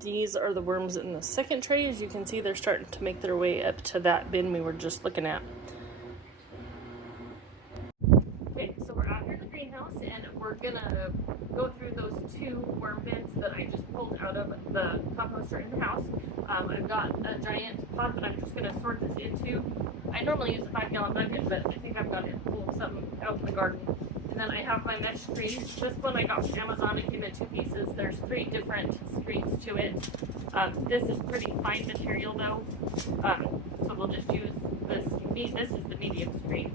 These are the worms in the second tray. As you can see, they're starting to make their way up to that bin we were just looking at. Okay, so we're out here in the greenhouse and we're gonna go through those 2 worm bins that I just pulled out of the composter in the house. I've got a giant pot that I'm just gonna sort this into. I normally use a 5-gallon bucket, but I think I've got it full of something out in the garden. And then I have my mesh screens. This one I got from Amazon. It came in 2 pieces. There's 3 different screens to it. This is pretty fine material though, so we'll just use this. This is the medium screen.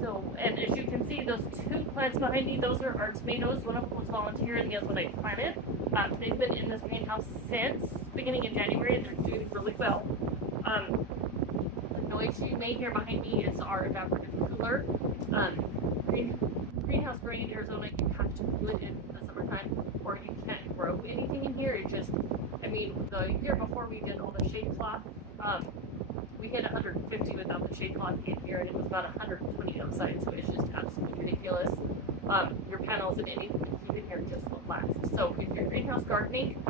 So, and as you can see, those 2 plants behind me, those are our tomatoes. One of them was volunteer and the other one I planted. They've been in this greenhouse since beginning in January and they're doing really well. The noise you may hear behind me is our evaporative cooler. Greenhouse growing in Arizona, you have to cool it in the summertime or you can't grow anything in here. It just, I mean, the year before we did all the shade cloth, we hit 150 without the shade cloth in here, and it was about 120 outside, so it's just absolutely ridiculous. Your panels and anything that you in here just won't last. So if you're greenhouse gardening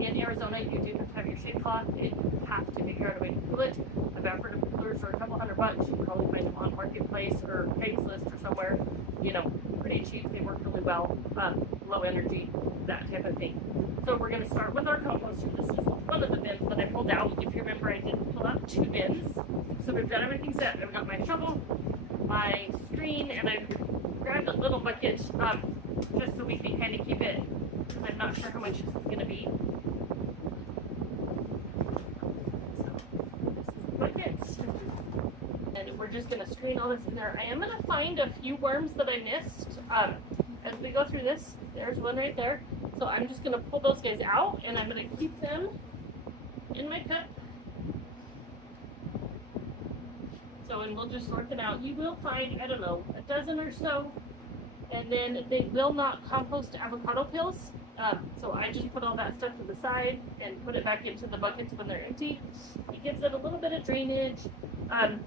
in Arizona, you do have to have your shade cloth, and you have to figure out a way to cool it. Evaporative coolers are a couple $100. You can probably find them on Marketplace or Craigslist or somewhere. You know, pretty cheap. They work really well. Low energy, that type of thing. So we're going to start with our composter. This is one of the bins that I pulled out. If you remember, I did pull out 2 bins. So we've got everything set. I've got my shovel, my screen, and I've grabbed a little bucket just so we can kind of keep it, because I'm not sure how much this is going to be. So this is the bucket. And we're just going to screen all this in there. I am going to find a few worms that I missed as we go through this. There's one right there. So I'm just going to pull those guys out and I'm going to keep them in my cup. So, and we'll just sort them out. You will find, I don't know, a dozen or so. And then they will not compost avocado peels. So I just put all that stuff to the side and put it back into the buckets when they're empty. It gives it a little bit of drainage. And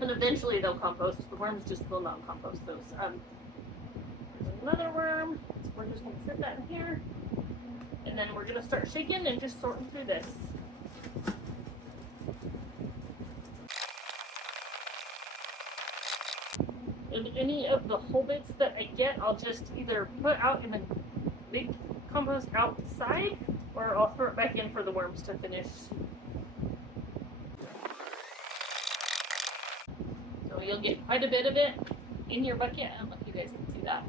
eventually they'll compost. The worms just will not compost those. There's another worm. So we're just going to set that in here. And then we're going to start shaking and just sorting through this. And any of the whole bits that I get, I'll just either put out in the big compost outside, or I'll throw it back in for the worms to finish. So you'll get quite a bit of it in your bucket. I don't know if you guys can see that.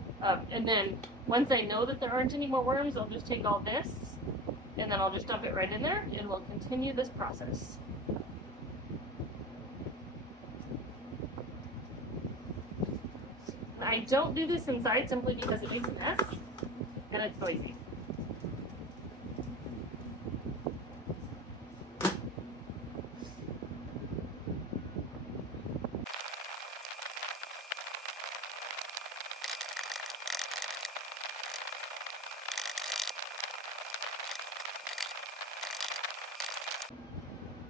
And then once I know that there aren't any more worms, I'll just take all this and then I'll just dump it right in there and we'll continue this process. I don't do this inside simply because it makes a mess and it's noisy.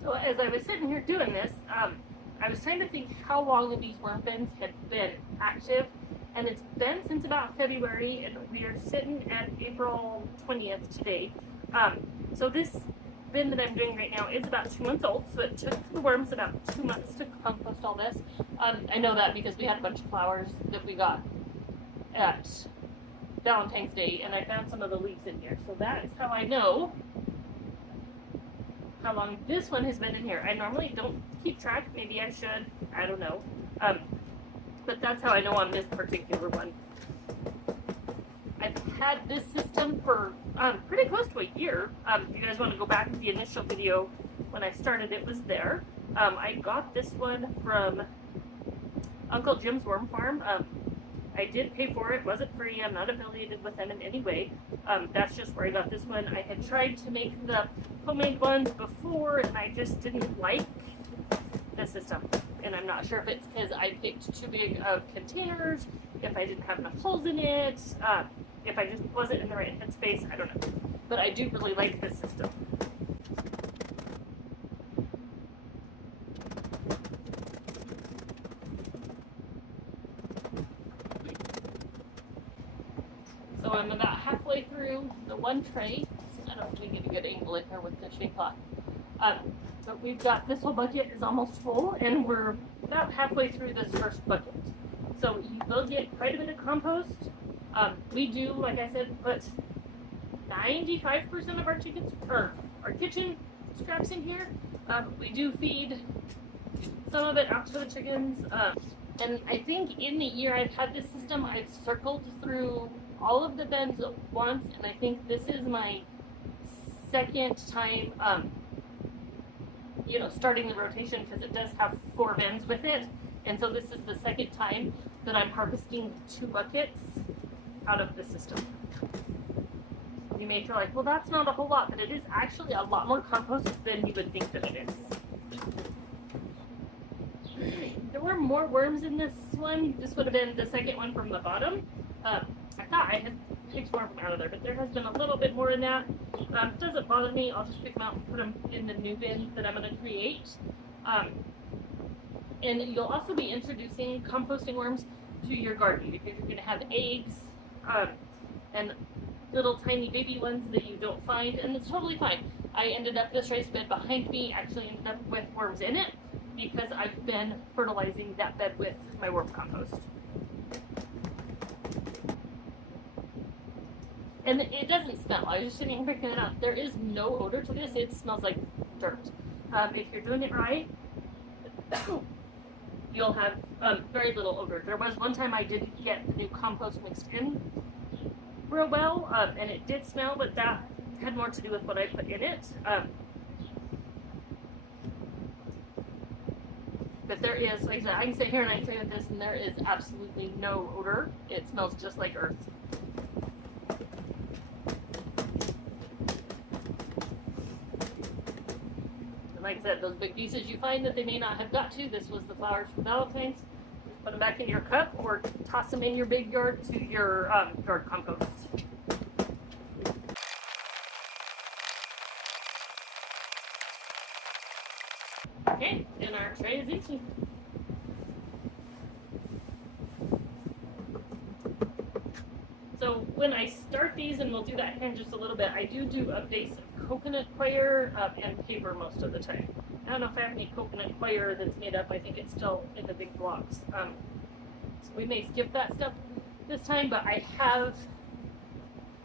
So as I was sitting here doing this, I was trying to think how long these worm bins had been active, and it's been since about February, and we are sitting at April 20th today. So this bin that I'm doing right now is about 2 months old, so it took the worms about 2 months to compost all this. I know that because we had a bunch of flowers that we got at Valentine's Day, and I found some of the leaves in here. So that is how I know how long this one has been in here. I normally don't keep track. Maybe I should. I don't know. But that's how I know on this particular one. I've had this system for pretty close to a year. If you guys want to go back to the initial video when I started, it was there. I got this one from Uncle Jim's Worm Farm. I did pay for it. It wasn't free. I'm not affiliated with them in any way. That's just where I got this one. I had tried to make the homemade ones before and I just didn't like the system. And I'm not sure if it's because I picked too big of containers, if I didn't have enough holes in it, if I just wasn't in the right headspace, I don't know. But I do really like this system. So I'm about halfway through one tray. I don't know if we get a good angle in here with the shade cloth. But we've got this whole bucket is almost full, and we're about halfway through this first bucket. So you will get quite a bit of compost. We do, like I said, put 95% of our chickens, or our kitchen scraps in here. We do feed some of it out to the chickens. And I think in the year I've had this system, I've circled through all of the bins once, and I think this is my second time, starting the rotation, because it does have 4 bins with it. And so this is the second time that I'm harvesting 2 buckets out of the system. You may feel like, well, that's not a whole lot, but it is actually a lot more compost than you would think that it is. There were more worms in this one. This would have been the second one from the bottom. I thought I had picked more of them out of there, but there has been a little bit more in that. Doesn't bother me. I'll just pick them out and put them in the new bin that I'm going to create. And you'll also be introducing composting worms to your garden, because you're going to have eggs and little tiny baby ones that you don't find, and it's totally fine. I ended up, this raised bed behind me actually ended up with worms in it, because I've been fertilizing that bed with my worm compost. And it doesn't smell. I was just sitting here picking it up. There is no odor to this. It smells like dirt. If you're doing it right, you'll have very little odor. There was one time I didn't get the new compost mixed in real well, and it did smell, but that had more to do with what I put in it. But there is, like I said, I can sit here and I can play with this, and there is absolutely no odor. It smells just like earth. And like I said, those big pieces you find that they may not have got to, this was the flowers for Valentine's. Just put them back in your cup, or toss them in your big yard to your yard compost. Okay, and our tray is empty. So when I start these, and we'll do that here in just a little bit, I do updates of coconut coir and paper most of the time. I don't know if I have any coconut coir that's made up. I think it's still in the big blocks. So we may skip that stuff this time, but I have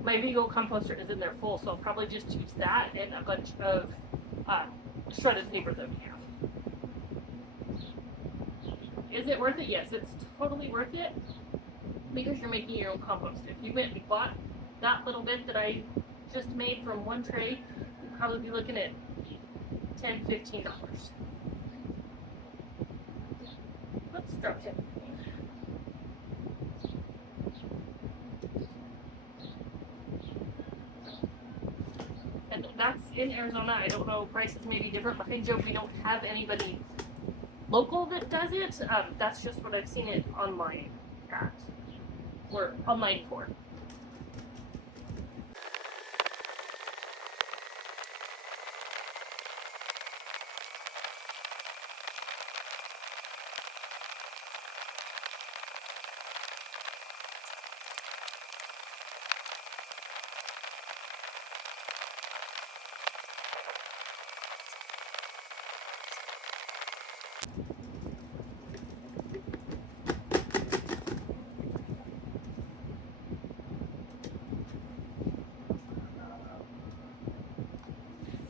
my Vigo composter is in there full, so I'll probably just use that and a bunch of shredded paper that we have. Is it worth it? Yes, it's totally worth it, because you're making your own compost. If you went and bought that little bit that I just made from one tray, you'd probably be looking at $10, $15. Let's drop it. And that's in Arizona. I don't know, prices may be different behind Joe. We don't have anybody local that does it. That's just what I've seen it online at, or online for.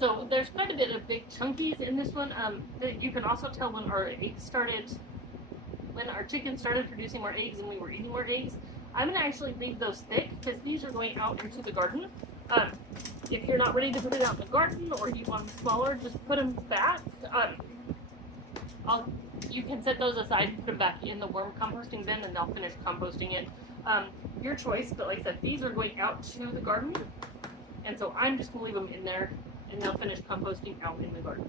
So there's quite a bit of big chunkies in this one. That you can also tell when our eggs started, when our chickens started producing more eggs and we were eating more eggs. I'm gonna actually leave those thick, because these are going out into the garden. If you're not ready to put it out in the garden, or you want them smaller, just put them back. You can set those aside and put them back in the worm composting bin, and they'll finish composting it. Your choice, but like I said, these are going out to the garden, and so I'm just gonna leave them in there, and they'll finish composting out in the garden.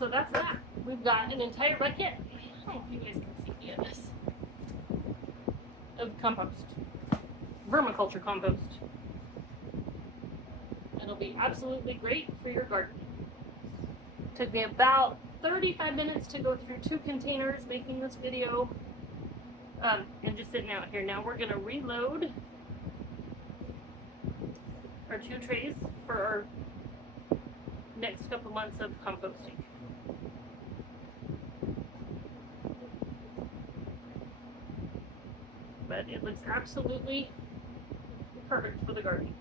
So that's that. We've got an entire bucket. I don't know if you guys can see any of this. Of compost. Vermiculture compost. It'll be absolutely great for your garden. Took me about 35 minutes to go through 2 containers making this video. And just sitting out here. Now we're going to reload our 2 trays for our next couple months of composting. But it looks absolutely perfect for the garden.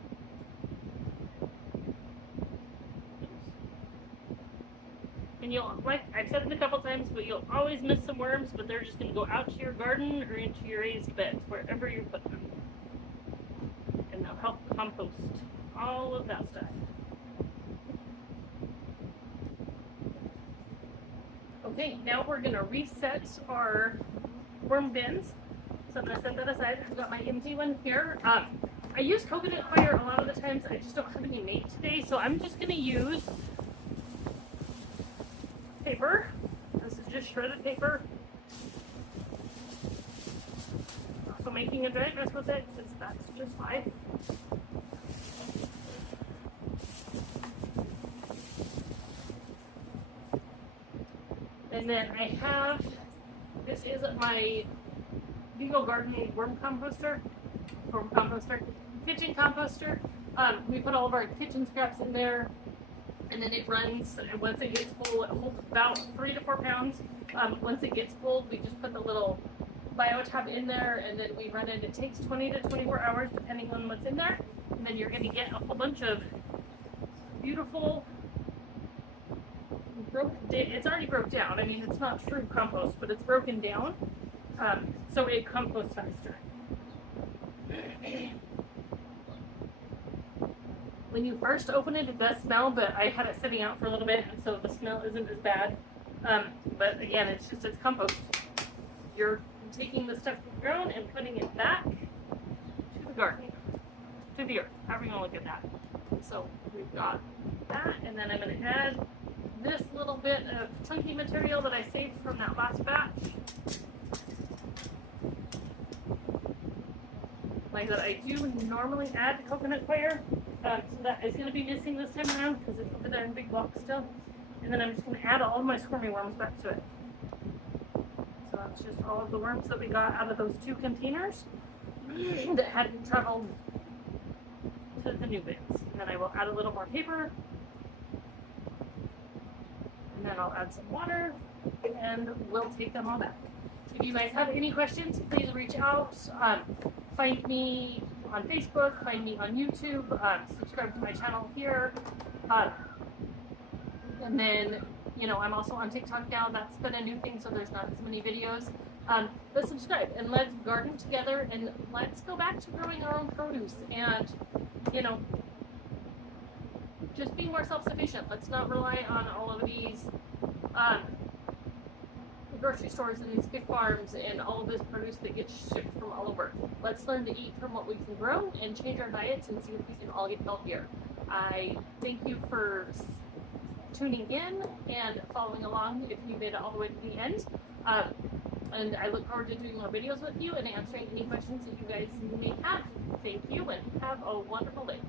And you'll, like I've said it a couple times, but you'll always miss some worms, but they're just going to go out to your garden or into your raised beds, wherever you put them. And they'll help compost all of that stuff. Okay, now we're going to reset our worm bins. So I'm going to set that aside. I've got my empty one here. I use coconut coir a lot of the times. I just don't have any made today, so I'm just going to use paper. This is just shredded paper. Also making a dry dress with it, because that's just life. And then I have, this is my Beagle Gardening worm composter, kitchen composter. We put all of our kitchen scraps in there, and then it runs, and once it gets full, it holds about 3 to 4 pounds. Once it gets full, we just put the little bio tub in there, and then we run it. It takes 20 to 24 hours, depending on what's in there. And then you're going to get a whole bunch of beautiful, it's already broke down. I mean, it's not true compost, but it's broken down, so it composts faster. When you first open it, it does smell, but I had it sitting out for a little bit, and so the smell isn't as bad. But again, it's compost. You're taking the stuff you've grown and putting it back to the garden, to the earth, however you want to look at that. So we've got that, and then I'm going to add this little bit of chunky material that I saved from that last batch. Like that, I do normally add coconut coir, so that is going to be missing this time around because it's over there in big blocks still. And then I'm just going to add all of my squirmy worms back to it. So that's just all of the worms that we got out of those 2 containers that hadn't traveled to the new bins. And then I will add a little more paper. And then I'll add some water, and we'll take them all back. If you guys have any questions, please reach out. Find me on Facebook, find me on YouTube, subscribe to my channel here. And then, you know, I'm also on TikTok now. That's been a new thing, so there's not as many videos. But subscribe, and let's garden together, and let's go back to growing our own produce. And, you know, just be more self-sufficient. Let's not rely on all of these grocery stores and these big farms and all of this produce that gets shipped from all over. Let's learn to eat from what we can grow and change our diets and see if we can all get healthier. I thank you for tuning in and following along if you made it all the way to the end. And I look forward to doing more videos with you and answering any questions that you guys may have. Thank you, and have a wonderful day.